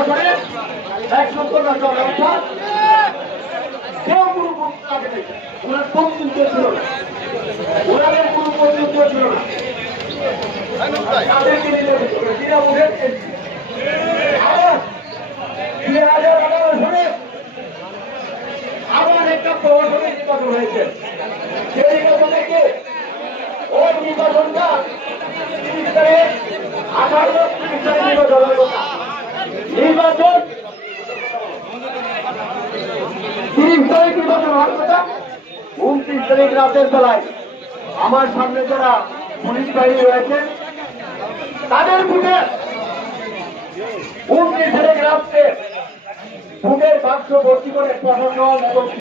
আসনে 150 ব্যবস্থা কেউ কোনো লাগে নেই। ওনার প্রতিনিধিত্ব ছিল না, ওনাদের কোনো প্রতিনিধিত্ব ছিল না। তাদেরকে নিতে তৃণমূলের আবার একটা প্রশাসনিক নির্বাচন হয়েছে। সেই নির্বাচন থেকে ওই নির্বাচনটা 30 তারিখ 18 30 তারিখ নির্বাচন হওয়ার কথা। নির্বাচন 30 তারিখ নির্বাচন হওয়ার কথা, 29 তারিখ রাতের বেলায় আমার সামনে যারা পুলিশ বাহিনী রয়েছেন তাদের বুথে 29 তারিখ রাত্রে ভোটের বাক্স ভর্তি করে প্রশাসন এবং